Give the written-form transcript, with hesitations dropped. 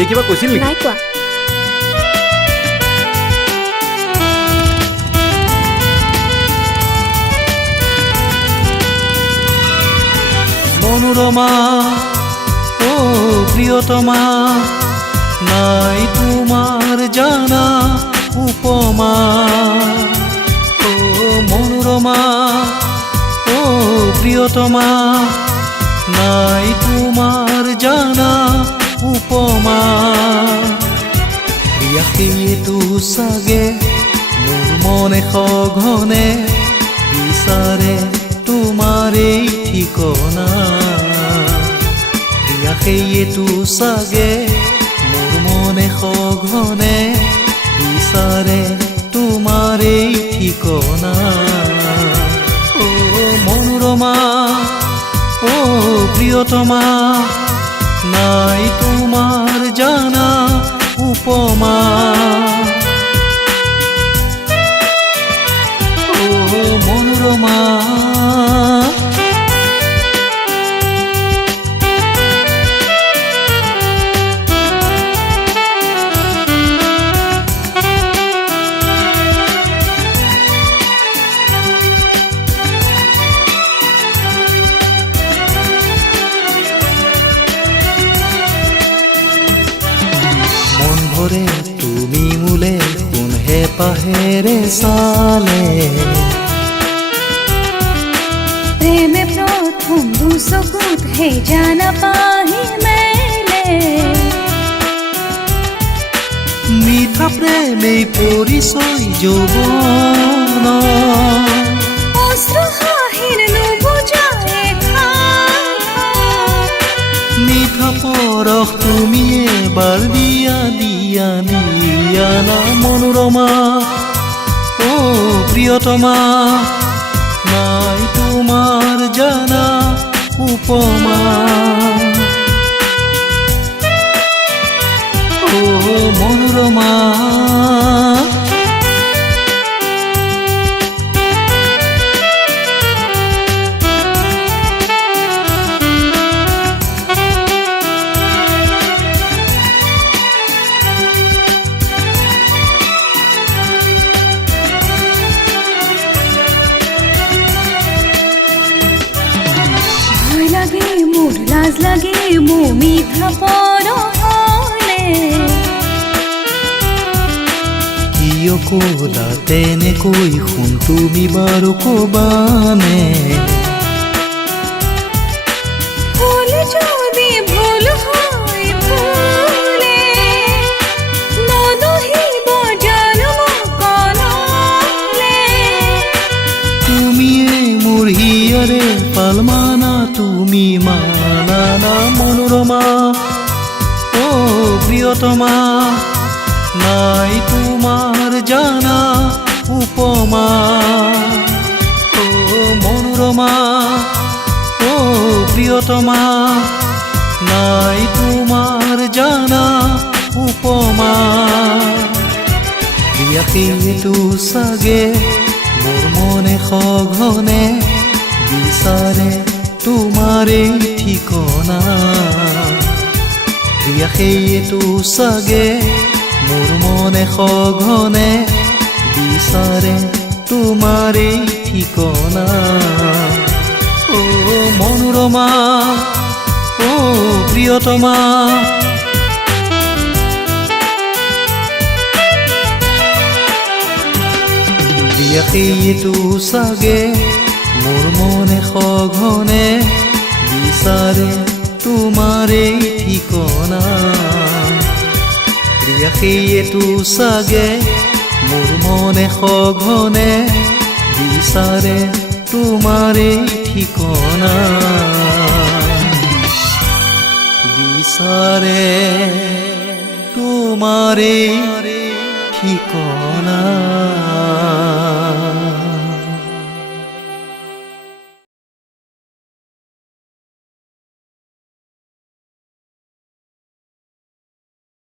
প্ৰিয়ে কিবা কৈছিল নেকি? নাই কোৱা। মনোৰমা ও প্ৰিয়তমা নাই তোমাৰ জানা উপমা ও মনোৰমা ও প্ৰিয়তমা নাই তোমাৰ জানা উপমা প্ৰিয়া সেইতো চাগে মোৰ মনে সঘনে বিচাৰে তোমাৰেই ঠিকনা প্ৰিয়া সেইতো চাগে মোৰ মনে সঘনে বিচাৰে তোমাৰেই ঠিকনা ও মনোৰমা ও প্ৰিয়তমা নাই তোমাৰ জানা উপমা ও মনোৰমা তুমি মোলে কোন হেঁপাহেৰে চালে প্ৰেমে প্ৰথম দুচকুত হে জানা পাহি মেলে মিঠা প্ৰেমেই পৰিচয় যৌৱন অশ্ৰু হাঁহিৰ নুবুজায়ে মিঠা পৰশ তুমি এবাৰ দিয়া নিয়ানা মনোৰমা ও প্ৰিয়তমা নাই তোমাৰ জানা উপমা ও মনোৰমা মোৰ লাজ লাগে মোৰ মিঠা পৰশলে কিয় ক'লা তেনেকৈ শুন তুমি বাৰু ক'বানে ভুল যদি ভুল হয় ভুলে নদহিব জন্ম কললে তুমিয়ে মোৰ হিয়াৰে পালমানা তুমি মানানা মনোৰমা ও প্ৰিয়তমা নাই তোমাৰ জানা উপমা ও মনোৰমা ও প্ৰিয়তমা নাই তোমাৰ জানা উপমা প্ৰিয়া সেইতো চাগে মোৰ মনে সঘনে বিচাৰে তোমাৰেই ঠিকনা প্ৰিয়া সেইতো চাগে মোৰ মনে সঘনে বিচাৰে তোমাৰেই ঠিকনা ও মনোৰমা ও প্ৰিয়তমা প্ৰিয়া সেইতো চাগে মোৰ মনে সঘনে বিচাৰে তোমাৰেই ঠিকনা প্ৰিয়া সেইতো চাগে মোৰ মনে সঘনে বিচাৰে তোমাৰেই ঠিকনা বিচাৰে তোমাৰেই ঠিকনা